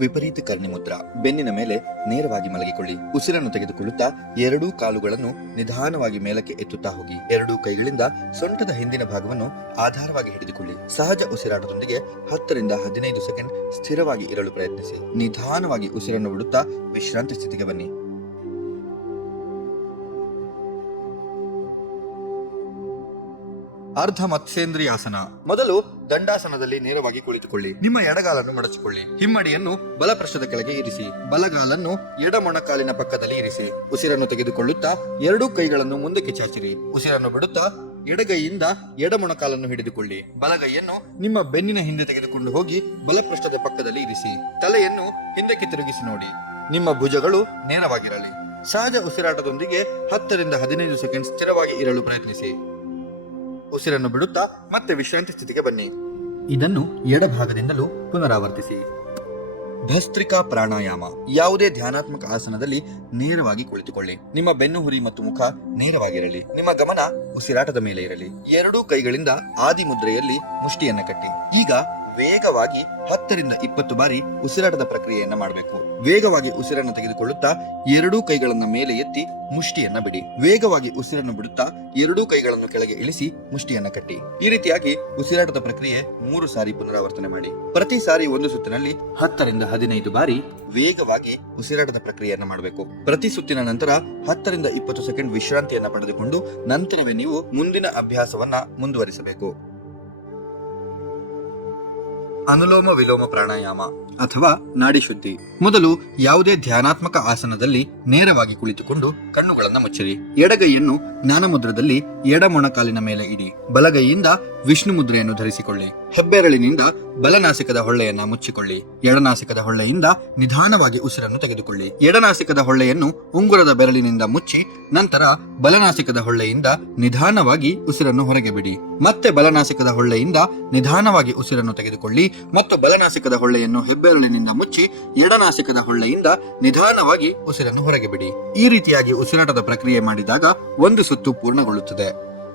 ವಿಪರೀತ ಕರ್ಣಿ ಮುದ್ರಾ. ಬೆನ್ನಿನ ಮೇಲೆ ನೇರವಾಗಿ ಮಲಗಿಕೊಳ್ಳಿ. ಉಸಿರನ್ನು ತೆಗೆದುಕೊಳ್ಳುತ್ತಾ ಎರಡೂ ಕಾಲುಗಳನ್ನು ನಿಧಾನವಾಗಿ ಮೇಲಕ್ಕೆ ಎತ್ತುತ್ತಾ ಹೋಗಿ. ಎರಡೂ ಕೈಗಳಿಂದ ಸೊಂಟದ ಹಿಂದಿನ ಭಾಗವನ್ನು ಆಧಾರವಾಗಿ ಹಿಡಿದುಕೊಳ್ಳಿ. ಸಹಜ ಉಸಿರಾಟದೊಂದಿಗೆ 10 ರಿಂದ 15 ಸೆಕೆಂಡ್ ಸ್ಥಿರವಾಗಿ ಇರಲು ಪ್ರಯತ್ನಿಸಿ. ನಿಧಾನವಾಗಿ ಉಸಿರನ್ನು ಬಿಡುತ್ತಾ ವಿಶ್ರಾಂತಿ ಸ್ಥಿತಿಗೆ ಬನ್ನಿ. ಅರ್ಧ ಮತ್ಸ್ಯೇಂದ್ರಿಯಾಸನ. ಮೊದಲು ದಂಡಾಸನದಲ್ಲಿ ನೇರವಾಗಿ ಕುಳಿತುಕೊಳ್ಳಿ. ನಿಮ್ಮ ಎಡಗಾಲನ್ನು ಮಡಚಿಕೊಳ್ಳಿ. ಹಿಮ್ಮಡಿಯನ್ನು ಬಲಪೃಷ್ಠದ ಕೆಳಗೆ ಇರಿಸಿ. ಬಲಗಾಲನ್ನು ಎಡ ಮೊಣಕಾಲಿನ ಪಕ್ಕದಲ್ಲಿ ಇರಿಸಿ. ಉಸಿರನ್ನು ತೆಗೆದುಕೊಳ್ಳುತ್ತಾ ಎರಡೂ ಕೈಗಳನ್ನು ಮುಂದಕ್ಕೆ ಚಾಚಿರಿ. ಉಸಿರನ್ನು ಬಿಡುತ್ತಾ ಎಡಗೈಯಿಂದ ಎಡ ಮೊಣಕಾಲನ್ನು ಹಿಡಿದುಕೊಳ್ಳಿ. ಬಲಗೈಯನ್ನು ನಿಮ್ಮ ಬೆನ್ನಿನ ಹಿಂದೆ ತೆಗೆದುಕೊಂಡು ಹೋಗಿ ಬಲಪೃಷ್ಠದ ಪಕ್ಕದಲ್ಲಿ ಇರಿಸಿ. ತಲೆಯನ್ನು ಹಿಂದಕ್ಕೆ ತಿರುಗಿಸಿ ನೋಡಿ. ನಿಮ್ಮ ಭುಜಗಳು ನೇರವಾಗಿರಲಿ. ಸಹಜ ಉಸಿರಾಟದೊಂದಿಗೆ 10 ರಿಂದ 15 ಸೆಕೆಂಡ್ ಸ್ಥಿರವಾಗಿ ಇರಲು ಪ್ರಯತ್ನಿಸಿ. ಉಸಿರನ್ನು ಬಿಡುತ್ತಾ ಮತ್ತೆ ವಿಶ್ರಾಂತಿ ಸ್ಥಿತಿಗೆ ಬನ್ನಿ. ಇದನ್ನು ಎಡಭಾಗದಿಂದಲೂ ಪುನರಾವರ್ತಿಸಿ. ಭಸ್ತ್ರಿಕಾ ಪ್ರಾಣಾಯಾಮ. ಯಾವುದೇ ಧ್ಯಾನಾತ್ಮಕ ಆಸನದಲ್ಲಿ ನೇರವಾಗಿ ಕುಳಿತುಕೊಳ್ಳಿ. ನಿಮ್ಮ ಬೆನ್ನುಹುರಿ ಮತ್ತು ಮುಖ ನೇರವಾಗಿರಲಿ. ನಿಮ್ಮ ಗಮನ ಉಸಿರಾಟದ ಮೇಲೆ ಇರಲಿ. ಎರಡೂ ಕೈಗಳಿಂದ ಆದಿ ಮುದ್ರೆಯಲ್ಲಿ ಮುಷ್ಟಿಯನ್ನ ಕಟ್ಟಿ. ಈಗ ವೇಗವಾಗಿ 10 ರಿಂದ 20 ಬಾರಿ ಉಸಿರಾಟದ ಪ್ರಕ್ರಿಯೆಯನ್ನ ಮಾಡಬೇಕು. ವೇಗವಾಗಿ ಉಸಿರನ್ನು ತೆಗೆದುಕೊಳ್ಳುತ್ತಾ ಎರಡೂ ಕೈಗಳನ್ನು ಮೇಲೆ ಎತ್ತಿ ಮುಷ್ಟಿಯನ್ನ ಬಿಡಿ. ವೇಗವಾಗಿ ಉಸಿರನ್ನು ಬಿಡುತ್ತಾ ಎರಡೂ ಕೈಗಳನ್ನು ಕೆಳಗೆ ಇಳಿಸಿ ಮುಷ್ಟಿಯನ್ನ ಕಟ್ಟಿ. ಈ ರೀತಿಯಾಗಿ ಉಸಿರಾಟದ ಪ್ರಕ್ರಿಯೆ 3 ಸಾರಿ ಪುನರಾವರ್ತನೆ ಮಾಡಿ. ಪ್ರತಿ ಸಾರಿ ಒಂದು ಸುತ್ತಿನಲ್ಲಿ 10 ರಿಂದ 15 ಬಾರಿ ವೇಗವಾಗಿ ಉಸಿರಾಟದ ಪ್ರಕ್ರಿಯೆಯನ್ನ ಮಾಡಬೇಕು. ಪ್ರತಿ ಸುತ್ತಿನ ನಂತರ 10 ರಿಂದ 20 ಸೆಕೆಂಡ್ ವಿಶ್ರಾಂತಿಯನ್ನ ಪಡೆದುಕೊಂಡು ನಂತರವೇ ನೀವು ಮುಂದಿನ ಅಭ್ಯಾಸವನ್ನ ಮುಂದುವರಿಸಬೇಕು. ಅನುಲೋಮ ವಿಲೋಮ ಪ್ರಾಣಾಯಾಮ ಅಥವಾ ನಾಡಿ ಶುದ್ಧಿ. ಮೊದಲು ಯಾವುದೇ ಧ್ಯಾನಾತ್ಮಕ ಆಸನದಲ್ಲಿ ನೇರವಾಗಿ ಕುಳಿತುಕೊಂಡು ಕಣ್ಣುಗಳನ್ನು ಮುಚ್ಚಿರಿ. ಎಡಗೈಯನ್ನು ಜ್ಞಾನ ಮುದ್ರದಲ್ಲಿ ಎಡ ಮೊಣಕಾಲಿನ ಮೇಲೆ ಇಡಿ. ಬಲಗೈಯಿಂದ ವಿಷ್ಣು ಮುದ್ರೆಯನ್ನು ಧರಿಸಿಕೊಳ್ಳಿ. ಹೆಬ್ಬೆರಳಿನಿಂದ ಬಲನಾಸಿಕದ ಹೊಳ್ಳೆಯನ್ನ ಮುಚ್ಚಿಕೊಳ್ಳಿ. ಎಡನಾಸಿಕದ ಹೊಳ್ಳೆಯಿಂದ ನಿಧಾನವಾಗಿ ಉಸಿರನ್ನು ತೆಗೆದುಕೊಳ್ಳಿ. ಎಡನಾಸಿಕದ ಹೊಳ್ಳೆಯನ್ನು ಉಂಗುರದ ಬೆರಳಿನಿಂದ ಮುಚ್ಚಿ ನಂತರ ಬಲನಾಸಿಕದ ಹೊಳ್ಳೆಯಿಂದ ನಿಧಾನವಾಗಿ ಉಸಿರನ್ನು ಹೊರಗೆ ಬಿಡಿ. ಮತ್ತೆ ಬಲನಾಸಿಕದ ಹೊಳ್ಳೆಯಿಂದ ನಿಧಾನವಾಗಿ ಉಸಿರನ್ನು ತೆಗೆದುಕೊಳ್ಳಿ ಮತ್ತು ಬಲನಾಸಿಕದ ಹೊಳ್ಳೆಯನ್ನು ಹೆಬ್ಬೆರಳಿನಿಂದ ಮುಚ್ಚಿ ಎಡನಾಸಿಕದ ಹೊಳ್ಳೆಯಿಂದ ನಿಧಾನವಾಗಿ ಉಸಿರನ್ನು ಹೊರಗೆ ಬಿಡಿ. ಈ ರೀತಿಯಾಗಿ ಉಸಿರಾಟದ ಪ್ರಕ್ರಿಯೆ ಮಾಡಿದಾಗ ಒಂದು ಸುತ್ತು ಪೂರ್ಣಗೊಳ್ಳುತ್ತದೆ.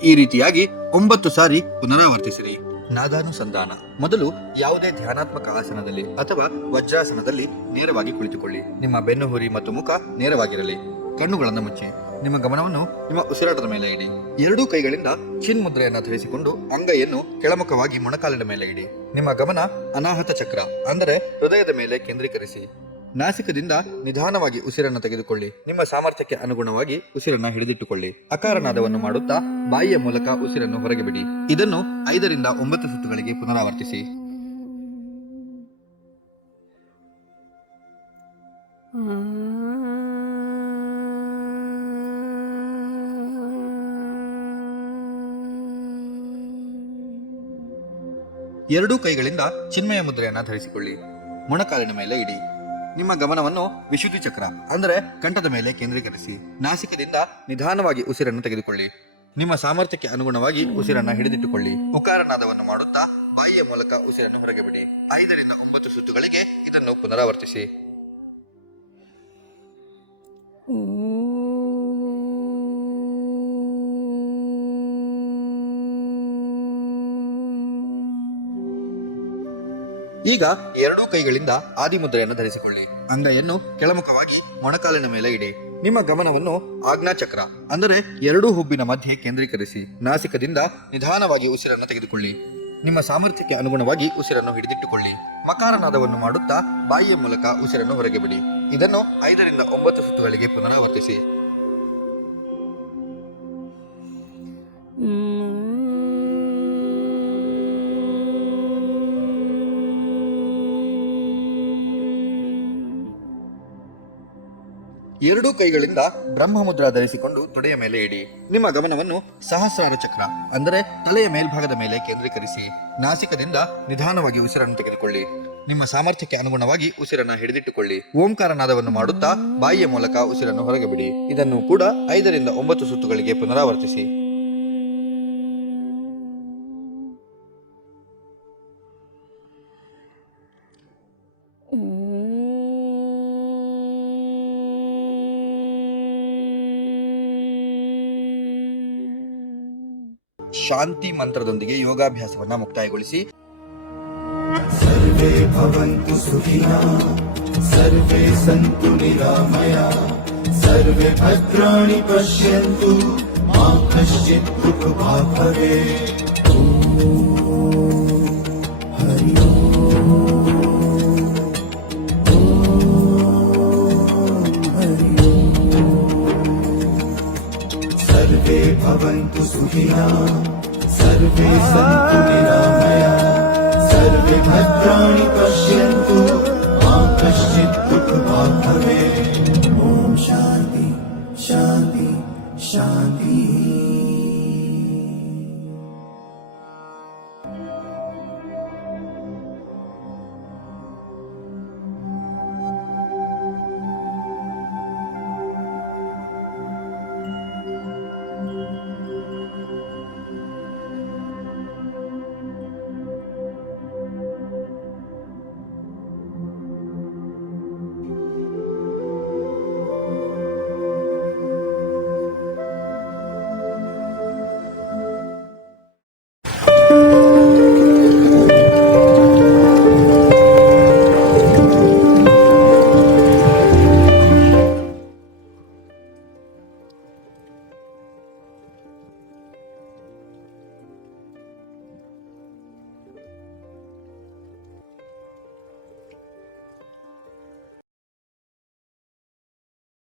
ಈ ರೀತಿಯಾಗಿ 9 ಸಾರಿ ಪುನರಾವರ್ತಿಸಿರಿ. ನಾದಾನುಸಂಧಾನ. ಮೊದಲು ಯಾವುದೇ ಧ್ಯಾನಾತ್ಮಕ ಆಸನದಲ್ಲಿ ಅಥವಾ ವಜ್ರಾಸನದಲ್ಲಿ ನೇರವಾಗಿ ಕುಳಿತುಕೊಳ್ಳಿ. ನಿಮ್ಮ ಬೆನ್ನುಹುರಿ ಮತ್ತು ಮುಖ ನೇರವಾಗಿರಲಿ. ಕಣ್ಣುಗಳನ್ನು ಮುಚ್ಚಿ ನಿಮ್ಮ ಗಮನವನ್ನು ನಿಮ್ಮ ಉಸಿರಾಟದ ಮೇಲೆ ಇಡಿ. ಎರಡೂ ಕೈಗಳಿಂದ ಚಿನ್ ಮುದ್ರೆಯನ್ನು ಧರಿಸಿಕೊಂಡು ಅಂಗೈಯನ್ನು ಕೆಳಮುಖವಾಗಿ ಮೊಣಕಾಲಿನ ಮೇಲೆ ಇಡಿ. ನಿಮ್ಮ ಗಮನ ಅನಾಹತ ಚಕ್ರ ಅಂದರೆ ಹೃದಯದ ಮೇಲೆ ಕೇಂದ್ರೀಕರಿಸಿ. ನಾಸಿಕದಿಂದ ನಿಧಾನವಾಗಿ ಉಸಿರನ್ನು ತೆಗೆದುಕೊಳ್ಳಿ. ನಿಮ್ಮ ಸಾಮರ್ಥ್ಯಕ್ಕೆ ಅನುಗುಣವಾಗಿ ಉಸಿರನ್ನು ಹಿಡಿದಿಟ್ಟುಕೊಳ್ಳಿ. ಅಕಾರನಾದವನ್ನು ಮಾಡುತ್ತಾ ಬಾಯಿಯ ಮೂಲಕ ಉಸಿರನ್ನು ಹೊರಗೆ ಬಿಡಿ. ಇದನ್ನು 5 ರಿಂದ 9 ಸುತ್ತುಗಳಿಗೆ ಪುನರಾವರ್ತಿಸಿ. ಎರಡೂ ಕೈಗಳಿಂದ ಚಿನ್ಮಯ ಮುದ್ರೆಯನ್ನ ಧರಿಸಿಕೊಳ್ಳಿ. ಮೊಣಕಾಲಿನ ಮೇಲೆ ಇಡಿ. ನಿಮ್ಮ ಗಮನವನ್ನು ವಿಶುದ್ಧಿ ಚಕ್ರ ಅಂದರೆ ಕಂಠದ ಮೇಲೆ ಕೇಂದ್ರೀಕರಿಸಿ. ನಾಸಿಕದಿಂದ ನಿಧಾನವಾಗಿ ಉಸಿರನ್ನು ತೆಗೆದುಕೊಳ್ಳಿ. ನಿಮ್ಮ ಸಾಮರ್ಥ್ಯಕ್ಕೆ ಅನುಗುಣವಾಗಿ ಉಸಿರನ್ನ ಹಿಡಿದಿಟ್ಟುಕೊಳ್ಳಿ. ಉಕಾರನಾದವನ್ನು ಮಾಡುತ್ತಾ ಬಾಯಿಯ ಮೂಲಕ ಉಸಿರನ್ನು ಹೊರಗೆ ಬಿಡಿ. 5 ರಿಂದ 9 ಸುತ್ತುಗಳಿಗೆ ಇದನ್ನು ಪುನರಾವರ್ತಿಸಿ. ಈಗ ಎರಡೂ ಕೈಗಳಿಂದ ಆದಿಮುದ್ರೆಯನ್ನು ಧರಿಸಿಕೊಳ್ಳಿ. ಅಂಗೈಯನ್ನು ಕೆಳಮುಖವಾಗಿ ಮೊಣಕಾಲಿನ ಮೇಲೆ ಇಡಿ. ನಿಮ್ಮ ಗಮನವನ್ನು ಆಜ್ಞಾಚಕ್ರ ಅಂದರೆ ಎರಡೂ ಹುಬ್ಬಿನ ಮಧ್ಯೆ ಕೇಂದ್ರೀಕರಿಸಿ. ನಾಸಿಕದಿಂದ ನಿಧಾನವಾಗಿ ಉಸಿರನ್ನು ತೆಗೆದುಕೊಳ್ಳಿ. ನಿಮ್ಮ ಸಾಮರ್ಥ್ಯಕ್ಕೆ ಅನುಗುಣವಾಗಿ ಉಸಿರನ್ನು ಹಿಡಿದಿಟ್ಟುಕೊಳ್ಳಿ. ಮಕಾರನಾದವನ್ನು ಮಾಡುತ್ತಾ ಬಾಯಿಯ ಮೂಲಕ ಉಸಿರನ್ನು ಹೊರಗೆ ಬಿಡಿ. ಇದನ್ನು 5 ರಿಂದ 9 ಸುತ್ತುಗಳಿಗೆ ಪುನರಾವರ್ತಿಸಿ. ಎರಡೂ ಕೈಗಳಿಂದ ಬ್ರಹ್ಮಮುದ್ರಾ ಧರಿಸಿಕೊಂಡು ತೊಡೆಯ ಮೇಲೆ ಇಡಿ. ನಿಮ್ಮ ಗಮನವನ್ನು ಸಹಸ್ರಾರ ಚಕ್ರ ಅಂದರೆ ತಲೆಯ ಮೇಲ್ಭಾಗದ ಮೇಲೆ ಕೇಂದ್ರೀಕರಿಸಿ. ನಾಸಿಕದಿಂದ ನಿಧಾನವಾಗಿ ಉಸಿರನ್ನು ತೆಗೆದುಕೊಳ್ಳಿ. ನಿಮ್ಮ ಸಾಮರ್ಥ್ಯಕ್ಕೆ ಅನುಗುಣವಾಗಿ ಉಸಿರನ್ನು ಹಿಡಿದಿಟ್ಟುಕೊಳ್ಳಿ. ಓಂಕಾರ ನಾದವನ್ನು ಮಾಡುತ್ತಾ ಬಾಯಿಯ ಮೂಲಕ ಉಸಿರನ್ನು ಹೊರಗೆ ಬಿಡಿ. ಇದನ್ನು ಕೂಡ 5 ರಿಂದ 9 ಸುತ್ತುಗಳಿಗೆ ಪುನರಾವರ್ತಿಸಿ. ಶಾಂತಿ ಮಂತ್ರದೊಂದಿಗೆ ಯೋಗಾಭ್ಯಾಸವನ್ನ ಮುಕ್ತಾಯಗೊಳಿಸಿ. ಸರ್ವೇ ಭವಂತು ಸುಖಿನಃ, ಸರ್ವೇ ಸಂತು ನಿರಾಮಯಃ, ಸರ್ವೇ ಭದ್ರಾಣಿ ಪಶ್ಯಂತು, ಮಾ ಕಶ್ಚಿತ್ ದುಃಖಭಾಗ್ ಭವೇತ್. ಹರಿ ಸರ್ವೇ ಭವಂತು ಸುಖಿನಃ, ಸರ್ವೇ ಸಂತು ನಿರಾಮಯಃ, ಸರ್ವೇ ಭದ್ರಾಣಿ ಪಶ್ಯಂತು, ಮಾ ಕಶ್ಚಿತ್ ದುಃಖಭಾಗ್ ಭವೇತ್. ಓಂ ಶಾಂತಿ ಶಾಂತಿ ಶಾಂತಿ.